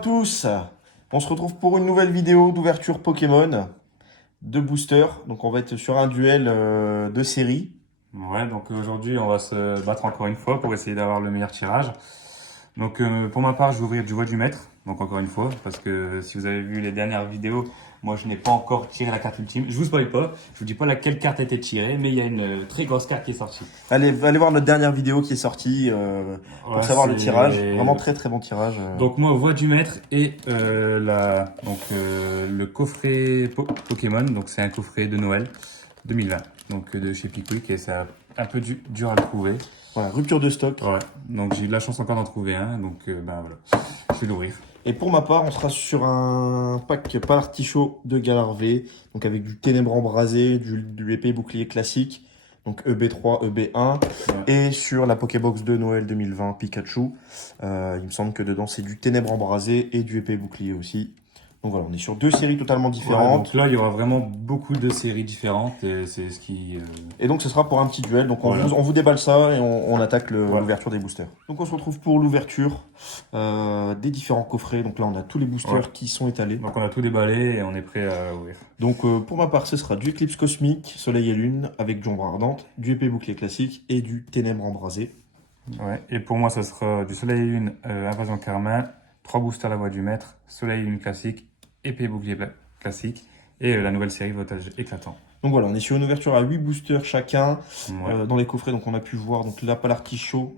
tous, on se retrouve pour une nouvelle vidéo d'ouverture Pokémon de booster. Donc on va être sur un duel de série. Ouais, donc aujourd'hui on va se battre encore une fois pour essayer d'avoir le meilleur tirage. Donc pour ma part je vais ouvrir du voie du maître, donc encore une fois, parce que si vous avez vu les dernières vidéos, moi je n'ai pas encore tiré la carte ultime. Je vous spoil pas, je vous dis pas laquelle carte a été tirée, mais il y a une très grosse carte qui est sortie. Allez voir notre dernière vidéo qui est sortie pour Ouais, savoir le tirage. c'est... Vraiment très bon tirage. Donc moi voie du maître et le coffret Pokémon, donc c'est un coffret de Noël 2020, donc de chez Pickwick et c'est un peu dur à le trouver. Voilà, rupture de stock. Ouais, donc j'ai eu de la chance encore d'en trouver un, donc ben voilà, je vais l'ouvrir. Et pour ma part, on sera sur un pack Palartichaud de Galarvé, donc avec du Ténèbres embrasé, du épée bouclier classique, donc EB3, EB1, Ouais. et sur la Pokébox de Noël 2020 Pikachu. Il me semble que dedans c'est du Ténèbres embrasé et du épée bouclier aussi. Donc voilà, on est sur deux séries totalement Ouais, différentes. donc là, il y aura vraiment beaucoup de séries différentes et c'est ce qui... Et donc ce sera pour un petit duel. Donc Voilà. on vous déballe ça et on attaque Voilà. l'ouverture des boosters. Donc on se retrouve pour l'ouverture des différents coffrets. Donc là on a tous les boosters Ouais. qui sont étalés. Donc on a tout déballé et on est prêt à ouvrir. Donc pour ma part ce sera du Éclipse Cosmique, Soleil et Lune avec Ombre Ardente, du épée bouclier classique et du Ténèbres embrasé. Ouais. Et pour moi, ça sera du Soleil et Lune, Invasion Carmin, 3 boosters à la voie du maître, Soleil et Lune classique, épée bouclier classique et la nouvelle série Voltage éclatant. Donc voilà, on est sur une ouverture à 8 boosters chacun. Ouais. Dans les coffrets, donc on a pu voir donc la Palartichaud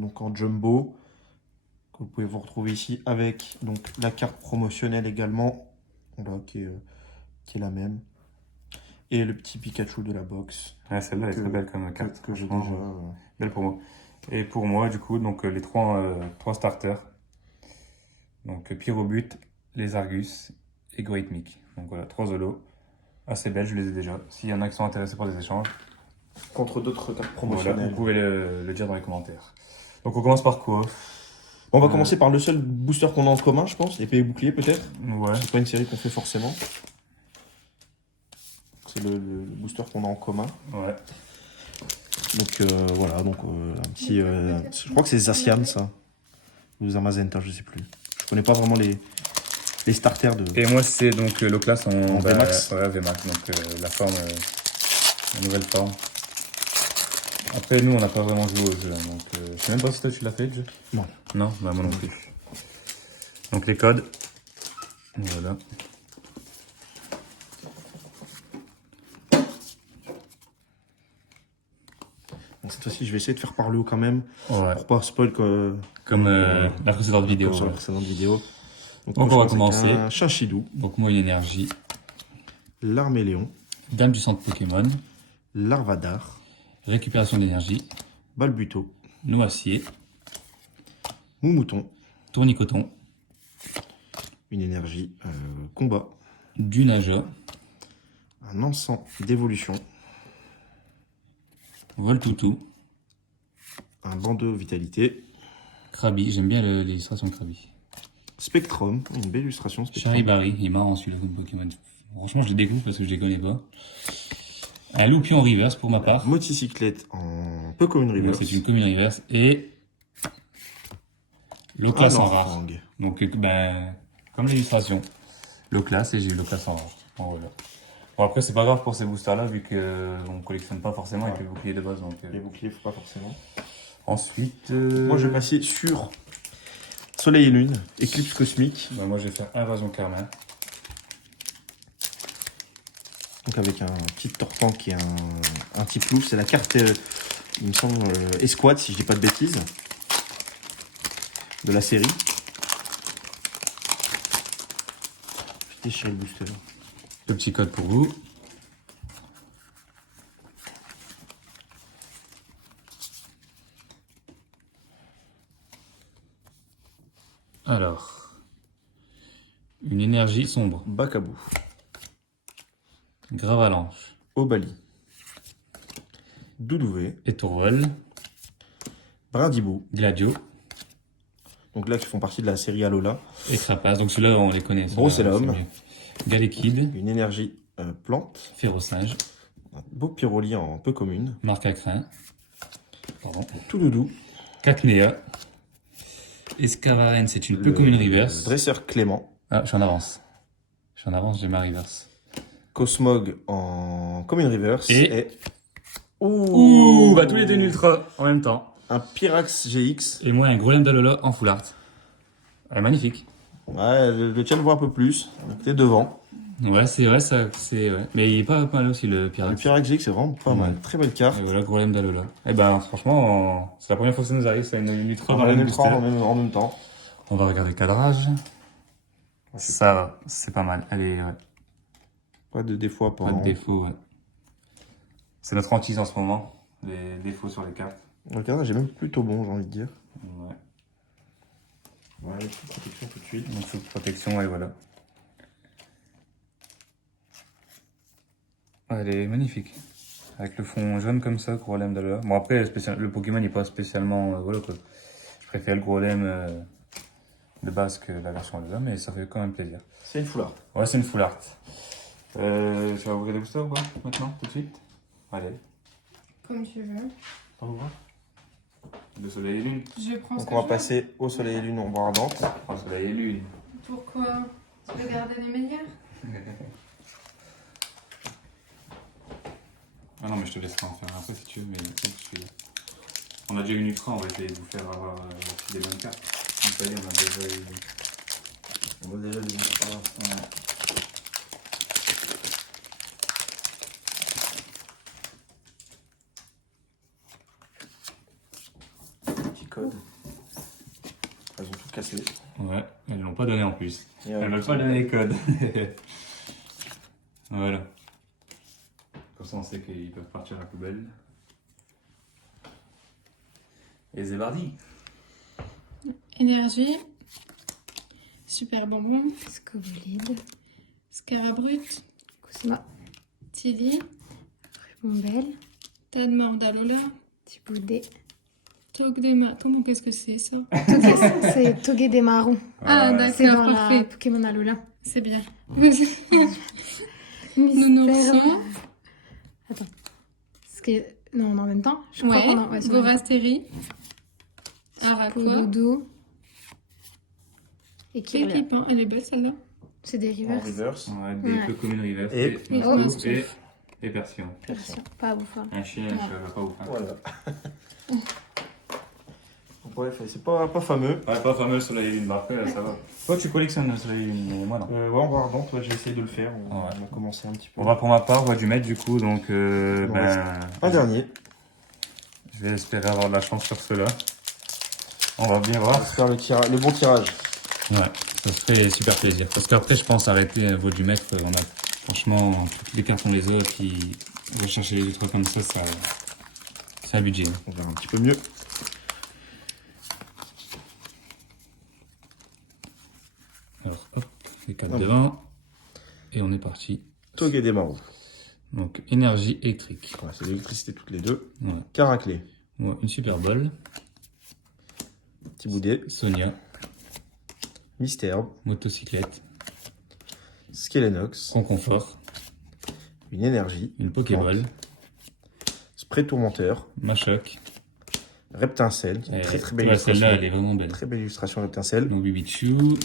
donc en jumbo, que vous pouvez vous retrouver ici avec donc la carte promotionnelle également, voilà, qui est la même. Et le petit Pikachu de la box. Ouais, celle-là est très belle comme carte. Que j'ai Franchement, déjà. belle pour moi. Et pour moi, du coup, donc les trois starters. Donc Pyrobut, les Argus et Gorytmic. Donc voilà, 3 holos. Assez belles, je les ai déjà. S'il y en a qui sont intéressés par des échanges, Contre d'autres cartes voilà, promotionnelles. vous pouvez le dire dans les commentaires. Donc on commence par quoi? On va commencer par le seul booster qu'on a en commun, je pense. Épée et bouclier peut-être. Ouais. C'est pas une série qu'on fait forcément. C'est le booster qu'on a en commun. Ouais. Donc voilà, donc un petit. Je crois que c'est Zacian ça. Ou Zamazenta, je sais plus. Je connais pas vraiment les starters de. Et moi c'est donc l'Oclas en VMAX. Ouais, VMAX, donc la forme, la nouvelle forme. Après nous on n'a pas vraiment joué au jeu, hein, donc je sais même pas si toi tu l'as fait le jeu. Non. Non, bah moi non plus. Donc les codes. Voilà. Bon, cette fois-ci, je vais essayer de faire par le haut quand même. Ouais. Pour pas spoil Comme la précédente vidéo. comme sur la Ouais. précédente vidéo. Donc on va commence avec commencer. Un Chinchidou, Donc moi une énergie. Larméléon, Dame du centre Pokémon. Larvadar, Récupération d'énergie. Balbuto, Noacier. Moumouton, Tournicoton. une énergie combat, Du Naja. un encens d'évolution, Voltoutou. un bandeau vitalité, Krabi, j'aime bien l'illustration de Krabi. Spectrum, une belle illustration. Spectrum. Charibari, il est marrant celui-là comme Pokémon. Franchement, je le découvre parce que je les connais pas. Un Loupion en reverse pour ma part. Moticyclette en Pokémon Reverse. C'est une commune reverse. Et l'Oclas en rare. Fang. Donc, ben, comme l'illustration. L'Oclas et j'ai eu l'Oclas en rare. Bon, voilà. Bon, après, c'est pas grave pour ces boosters-là vu qu'on collectionne pas forcément avec les boucliers de base. Donc, Les boucliers, faut pas forcément. Ensuite. Moi, je vais passer sur Soleil et Lune, Éclipse Cosmique. Ben, moi, je vais faire Invasion Carmin. Donc avec un petit Tortank qui est un type loup. C'est la carte, il me semble, Escouade, si je dis pas de bêtises, de la série. Je vais déchirer le booster. Le petit code pour vous. Alors, une énergie sombre, Bacabou, Gravalanche, Obali, Doudouvé, Étourvol, Brindibou. Gladio Donc là, qui font partie de la série Alola. et Trapace. Donc ceux-là, on les connaît. Brocellum. Galekid, Une énergie plante. Férocinge, Un beau Pyroli en peu commune. Marcacrin, pardon, Tout doudou. Cacnea, Escararène, c'est une peu comme une reverse. Dresseur Clément. Ah, je suis en avance. J'ai ma reverse. Cosmog en comme une reverse. Et- Ouh, Bah tous les deux une ultra en même temps. un Pyrax GX. Et moi un Golem d'Alola en full art. Ouais, magnifique. Ouais, le tien le voit un peu plus. Peut-être devant. Ouais, c'est vrai, ça, c'est ouais. Mais il est pas mal aussi le Le Pyrax. Pyrax GX, c'est vraiment pas mal. Ouais. Très belle carte. Et voilà, Golem d'Alola. Et ben franchement, c'est la première fois que ça nous arrive, c'est une ultra On dans a la une booster. ultra en même temps. On va regarder le cadrage. Ça va, c'est pas mal. Elle est, ouais, Pas de défaut pas de apparent. défaut. Ouais. C'est notre hantise en ce moment, les défauts sur les cartes. Le cadrage est même plutôt bon, j'ai envie de dire. Ouais. Ouais, sous protection tout de suite. Donc sous protection, et voilà. Ouais, elle est magnifique. Avec le fond jaune comme ça, Golem d'Alola. Bon après, le Pokémon n'est pas spécialement, voilà quoi. Je préfère le Golem de base que la version Alola, mais ça fait quand même plaisir. C'est une full art. Ouais, c'est une full art. Tu vas ouvrir les boosters ou pas maintenant, tout de suite? Allez, Comme tu veux. le soleil et lune. Je prends ce Donc que on va je veux. passer au soleil et lune ombre ardente. Oh, soleil et lune. Pourquoi? Tu veux garder les meilleurs? Ah non, mais je te laisserai en faire un peu si tu veux, mais tant que je suis là. On a déjà une ultra, on va essayer de vous faire avoir des bonnes cartes. Comme ça, on a déjà eu. On va déjà les ultras. Petit code. Elles ont tout cassé. Ouais, elles l'ont pas donné en plus. Et Elles m'ont pas donné les codes. Voilà. Comme ça, on sait qu'ils peuvent partir à la poubelle. Et Zébardi. Énergie. Super bonbon. Scobolide, Scarabrut. Cosma, Tilly. Bombelle, Tadmor d'Alola. Thibaudé. Togdema. Comment qu'est-ce que c'est ça? C'est Togué des marrons. Ah, Ouais. d'accord, C'est dans la parfait. Pokémon Alola. C'est bien. Mystère. Nounourson. Ce qui est... Non, en même temps. Je crois Ouais. qu'on a... Ouais, c'est en même temps. Borastérie. Araquois. Pododo. Et qui Quelle hein? Elle est belle celle-là. C'est des En rivers. reverse. Ouais, des Ouais. peu communes reverse. Et- Et Mastou Mastou. et Persian. Pas ouf. Hein. Un chien, Ouais. je vais pas ouf. Hein. Voilà. Donc ouais, c'est pas fameux. Ouais, pas fameux le soleil et lune, mais après, ça va. Toi, tu collectionnes le soleil et lune, mais moi non. Ouais, ombre ardente, ouais, j'ai essayé de le faire. On Ouais. a commencé un petit peu. On va pour ma part, on va du mettre du coup, donc Il en reste un dernier. je vais espérer avoir de la chance sur ceux-là. On va bien On voir. va se faire le bon tirage. Ouais, ça serait super plaisir. Parce qu'après, je pense arrêter vaut du maître. On a franchement toutes les cartes on les a, puis rechercher les trucs comme ça, c'est un budget. On verra un petit peu mieux. Alors hop, les 4 Ah. devant. Et on est parti. Togué des marrons. Donc énergie électrique. Ouais, c'est l'électricité toutes les deux. Ouais. Caraclé. Ouais, une super bolle. Petit boudet. Sonia, Mystère. motocyclette, Skelenox. confort, Une énergie. une Pokéball, Spray tourmenteur. Machoc. Reptincelle. Et Très très belle tu vois, celle-là, elle illustration. est vraiment belle. Très belle illustration Reptincelle. Donc Bibichou,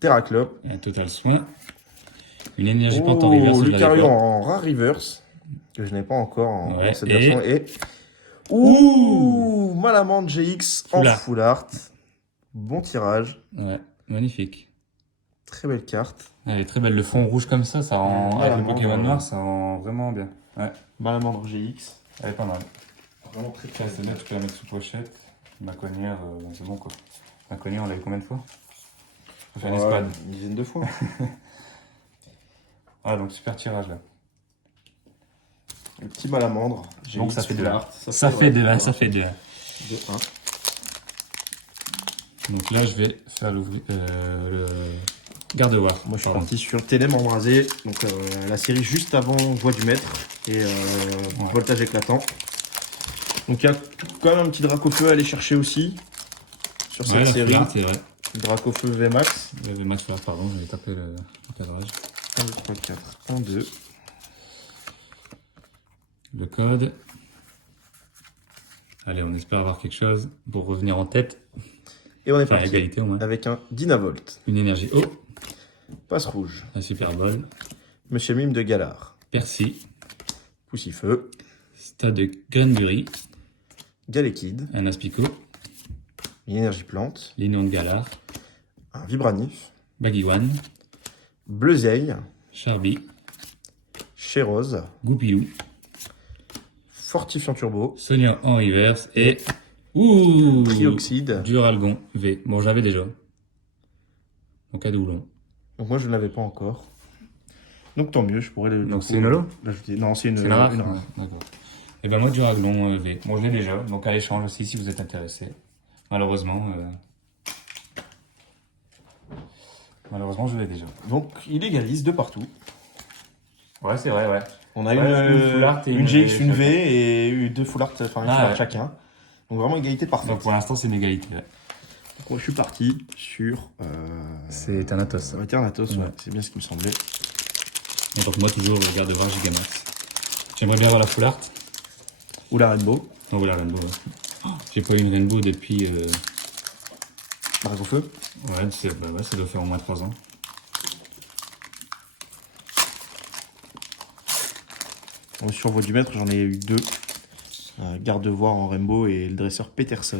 Terraclope. un total soin, une énergie pente en reverse. Oh, je l'avais Lucario pas. en rare reverse. Que je n'ai pas encore en Ouais, cette et- version. Et. Ouh, Malamande GX en Full art. full art. Bon tirage. Ouais, magnifique. Très belle carte. Elle est très belle. Le fond rouge comme ça rend, Ouais, avec le vraiment, Pokémon ouais. noir, ça rend vraiment bien. Ouais, Malamande GX. elle est pas mal. Vraiment très Tiens, celle-là, tu peux la mettre sous pochette. Ma connière, c'est bon quoi. Ma connière, on l'a eu combien de fois? On fait une escouade. Une dizaine de fois. Ah, donc super tirage là. Le petit Malamandre. Donc ça fait deux. art. Ça fait deux, hein, ça fait deux. De 1. Donc là, je vais faire le garde-war. Moi, je suis Pardon. parti sur Ténèbres embrasé, donc la série juste avant Voix du Maître et Voltage éclatant. Donc il y a quand même un petit Dracofeu à aller chercher aussi sur cette Ouais, la série. fleur, c'est vrai. Dracofeu VMAX. Il y avait Max Fleur, pardon, j'avais tapé le cadrage. 1, 2, 3, 4, 1, 2. Le code. Allez, on espère avoir quelque chose pour revenir en tête. Et on est Enfin, parti égalité au moins. avec un Dynavolt. Une énergie eau, Passe rouge. un super bol, Monsieur Mime de Galar. Percy, Poussifeu. stade de Grenbury, Galekid. un Aspico, Une énergie plante. Linon de Galar, Un Vibranif. Baguiwan, Bleuzeille. Charby, Chérose. Goupilou, Fortifiant Turbo. Sonia en reverse et... Ouh Trioxyde. Duralgon V. Bon, j'avais déjà. Donc à doublon. Donc moi je ne l'avais pas encore. Donc tant mieux, je pourrais le. Donc c'est une holo? L'ajouter. Non, c'est une. C'est une rare? une rare. Ouais, d'accord. Et ben moi, Duralgon V. Bon, je l'ai déjà. Donc à l'échange aussi, si vous êtes intéressé. Malheureusement, je l'ai déjà. Donc il égalise de partout. Ouais, c'est vrai, ouais. On a Ouais, une full art et une une GX, V une chacun. V et eu deux full art, enfin une Ah, full art ouais. chacun. Donc vraiment égalité parfaite. Donc pour l'instant, c'est une égalité. Ouais. Donc, moi, je suis parti sur. C'est Thanatos. Thanatos, ouais. Ouais. C'est bien ce qui me semblait. Donc moi, toujours, regarde voir Gigamax. J'aimerais bien avoir la full art. Ou la Rainbow. Oh, voilà, Rainbow. Ouais. Oh, j'ai pas eu une Rainbow depuis... Dragon Feu. Ouais, ça doit faire au moins 3 ans. Sur Voie du Maître, j'en ai eu deux. Garde-voir en Rainbow et le dresseur Peterson.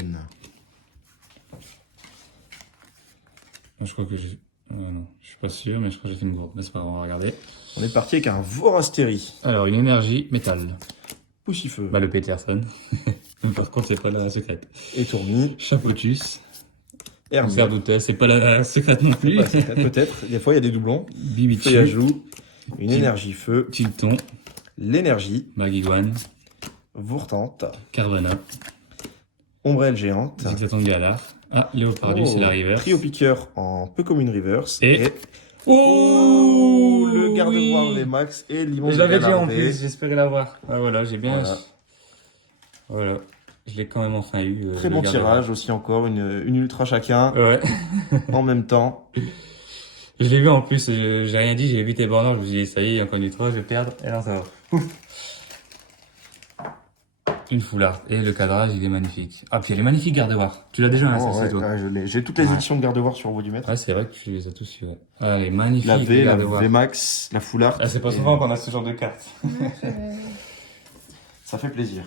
Je crois que j'ai... non, je suis pas sûr, mais je crois que j'ai fait une gourde. Mais c'est pas grave, on va regarder. On est parti avec un Vorastéry. Alors, une énergie métal. Poussifeu. Bah, le Peterson. Par contre, c'est pas la secrète. Et Tourmi. Chapotus. Hermie. Serre douteuse, c'est pas la secrète non plus. Ouais, peut-être. Des fois, il y a des doublons. Bibichu. Feuillageou. Une Qui- énergie feu. Tilton. L'énergie. Magiguan. Vourtante. Carvana. Ombrelle géante. Zigzaton de Galar. Ah, Léopardus, c'est la river. Trio piqueur en peu commune reverse. Et- Oh, le garde-voir oui. VMAX et l'immense Je l'avais dit Galar en V. plus, j'espérais l'avoir. Ah voilà, j'ai bien... Voilà. Voilà. Je l'ai quand même enfin eu. Très le bon garde-voir. tirage aussi encore, une ultra chacun Ouais. en même temps. Je l'ai vu en plus, j'ai rien dit, j'ai vu tes borneurs, je me suis dit, ça y est, encore une fois, je vais perdre. Et là, ça va. Ouf. Une full art. Et le cadrage, il est magnifique. Ah, puis elle est magnifique, garde-voir. Tu l'as déjà, hein, Oh, ça, ouais, c'est toi. ouais, je l'ai. J'ai toutes les Ouais. éditions de garde-voir sur Voie du Maître. Ouais, c'est vrai que tu les as tous eu, ouais. Ah, elle est magnifique, La V, la garde-voir. VMAX, la full art. Ah, c'est pas Et souvent qu'on a ce genre de cartes. Ça fait plaisir.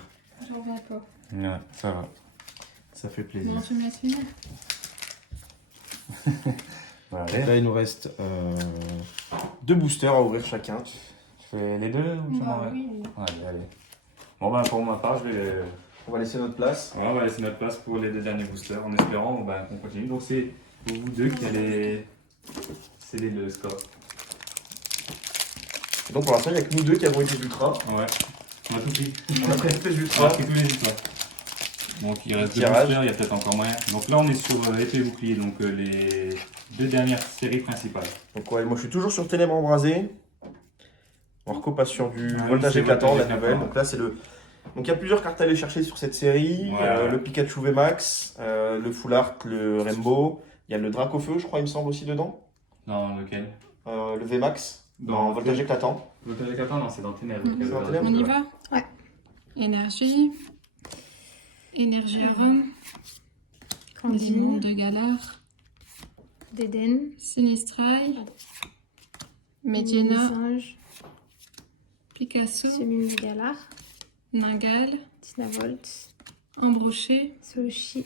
J'en reviens pas. Ouais, ça va. Ça fait plaisir. Bon, tu me laisses finir. Voilà. Donc là, il nous reste deux boosters à ouvrir chacun. Tu fais les deux ou tu m'en Bah vas oui. Allez. Bon, bah, pour ma part, je vais... On va laisser notre place. Ouais, on va laisser notre place pour les deux derniers boosters en espérant qu'on continue. Donc c'est vous deux qui allez sceller le score. Et donc pour l'instant, il n'y a que nous deux qui avons été ultra. Ouais, on a tout pris. On a presque les On a ultras. pris tous les ultras. Donc il reste deux Tirage. boosters, il y a peut-être encore moyen. Donc là on est sur épée et bouclier, donc les deux dernières séries principales. Donc ouais, moi je suis toujours sur Ténèbres embrasé. Marco passe sur du Ah oui, voltage c'est éclatant, la voltage nouvelle. éclatant. Donc là c'est le. Donc il y a plusieurs cartes à aller chercher sur cette série. Ouais. Le Pikachu VMAX, le Full Art, le Rainbow. Il y a le Dracofeu, je crois, il me semble aussi dedans. Dans lequel Le VMAX, dans voltage éclatant. Voltage éclatant, non, c'est dans Ténèbres. Mhm. C'est dans Ténèbres. On y va? Ouais. Énergie. Énergie arôme. Diamant Candine, de Galar. Déden, Sinistrai. Medjena. Singe, Picasso. Semune de Galar, Ningal. Dynavolt, Embroché. Soshi,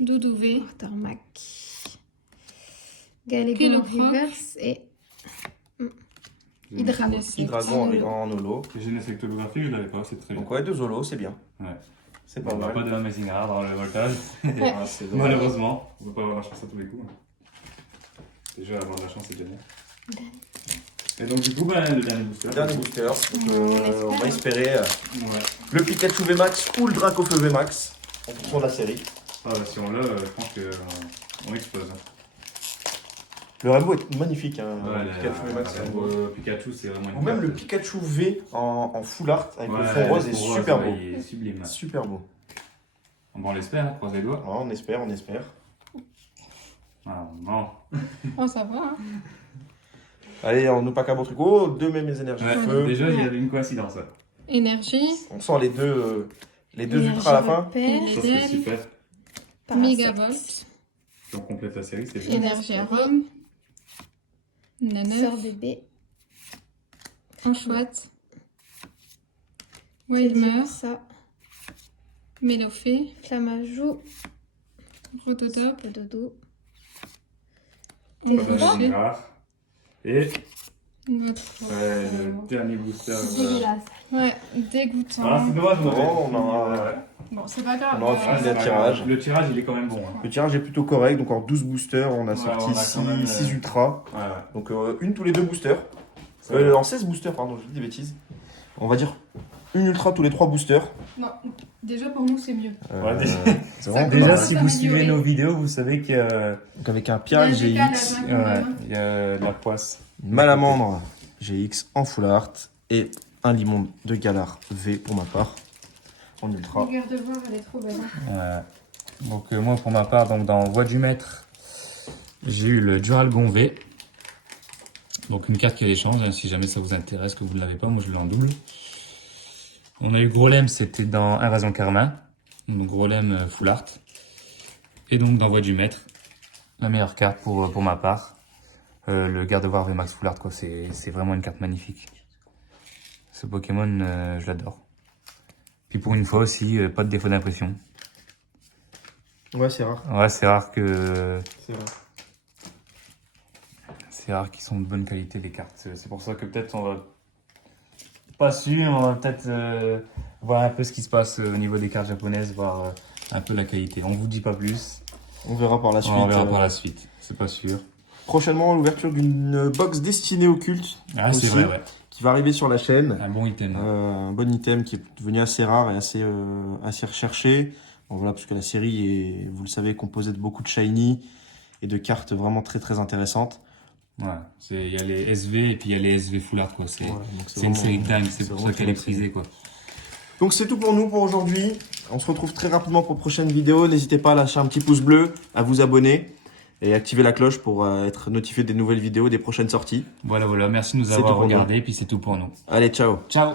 Doudouvé. Watermac, Galégon Kilofroc. Reverse et Hydragon. Hydragon en holo. J'ai une sectographie, je l'avais pas, c'est très bien. Donc ouais, deux holos, c'est bien. Ouais. C'est Bon, pas on n'a mal. pas de Amazing Art dans le voltage. Ah, c'est dommage. Malheureusement, on ne peut pas avoir la chance à tous les coups. Déjà, avoir de la chance, c'est déjà bien. Et donc, du coup, le dernier booster. Dernier booster. Donc, on va espérer Ouais. le Pikachu VMAX ou le Dracofeu VMAX en fonction de la série. Ah, bah, si on l'a, je pense qu'on explose. Le Rainbow est magnifique. Hein, Ouais, le Pikachu VMAX. Pikachu, c'est vraiment une Ou même carte. le Pikachu V en full art avec le Ouais, fond rose le est fond rose, super ouais, beau. Il est sublime. Super beau. Bon, on l'espère, croise les doigts. Ouais, on espère, on espère. Ah, non. Oh, ça va, hein? Allez, on nous pas qu'à bon truc. Oh, deux mêmes énergies Ouais, de feu. déjà, il y avait une coïncidence. Ouais. Énergie. On sent les deux Énergie ultras à la fin. repère, Et Ça, les c'est ailes. super. Parasect, Megavolt. Si on complète la série, c'est bien. Énergie arôme. Sœur Naneuf. bébé. Anchoite. Wildmer. Ça. Mélofée. Flamme à joue. Rototop. Au dodo. Embroché. Et Notre... le dernier booster. C'est dégueulasse. Ouais, dégoûtant. Ah, c'est dommage, on aurait- Oh, on a- Ouais. Bon, c'est pas grave. On aura fini c'est le pas tirage. grave. Le tirage, il est quand même bon. Hein. Le tirage est plutôt correct, donc en 12 boosters, on a Ouais, sorti on a quand même, 6 ultras. Ouais, ouais. Donc une tous les 2 boosters. Ça va. En 16 boosters, pardon, je dis des bêtises. On va dire une ultra tous les 3 boosters. Non, déjà pour nous, c'est mieux. Ouais, déjà- c'est vraiment commence Déjà, à si vous s'améliorer. suivez nos vidéos, vous savez qu'il y a, Donc avec un Il y a un Pierre décalage, GX, hein, quand même. il y a de la poisse. une Malamandre GX en full art et un Limon de Galar V pour ma part en ultra. Regarde de voir, elle est trop belle. hein. Donc moi, pour ma part, donc, dans Voix du Maître, j'ai eu le Duralgon V. Donc une carte qui a l'échange, hein, si jamais ça vous intéresse, que vous ne l'avez pas, moi je l'ai en double. On a eu Grolem, c'était dans Invasion Carmin. Donc Grolem full art. Et donc dans Voix du Maître, la meilleure carte pour ma part. Le Gardevoir VMAX full art, quoi. C'est vraiment une carte magnifique. Ce Pokémon, je l'adore. Puis pour une fois aussi, pas de défaut d'impression. Ouais, c'est rare. Ouais, c'est rare que... C'est vrai. C'est rare qu'ils sont de bonne qualité, les cartes. C'est pour ça que peut-être on va... Pas sûr, on va peut-être voir un peu ce qui se passe au niveau des cartes japonaises, voir un peu la qualité. On vous dit pas plus. On verra par la suite. On verra par la suite, c'est pas sûr. Prochainement, l'ouverture d'une box destinée au culte Ah, c'est aussi, vrai, ouais. qui va arriver sur la chaîne. Un bon item. Un bon item qui est devenu assez rare et assez recherché. Bon, voilà, parce que la série est, vous le savez, composée de beaucoup de shiny et de cartes vraiment très très intéressantes. Ouais, il y a les SV et puis il y a les SV full art, quoi. C'est Voilà, donc c'est une vraiment- série de dingue, c'est pour ça vraiment qu'elle est une série. prisée, quoi. Donc c'est tout pour nous pour aujourd'hui. On se retrouve très rapidement pour une prochaine vidéo. N'hésitez pas à lâcher un petit pouce bleu, à vous abonner et activer la cloche pour être notifié des nouvelles vidéos, des prochaines sorties. Voilà, merci de nous C'est avoir tout pour nous. regardés, et puis c'est tout pour nous. Allez, ciao! Ciao!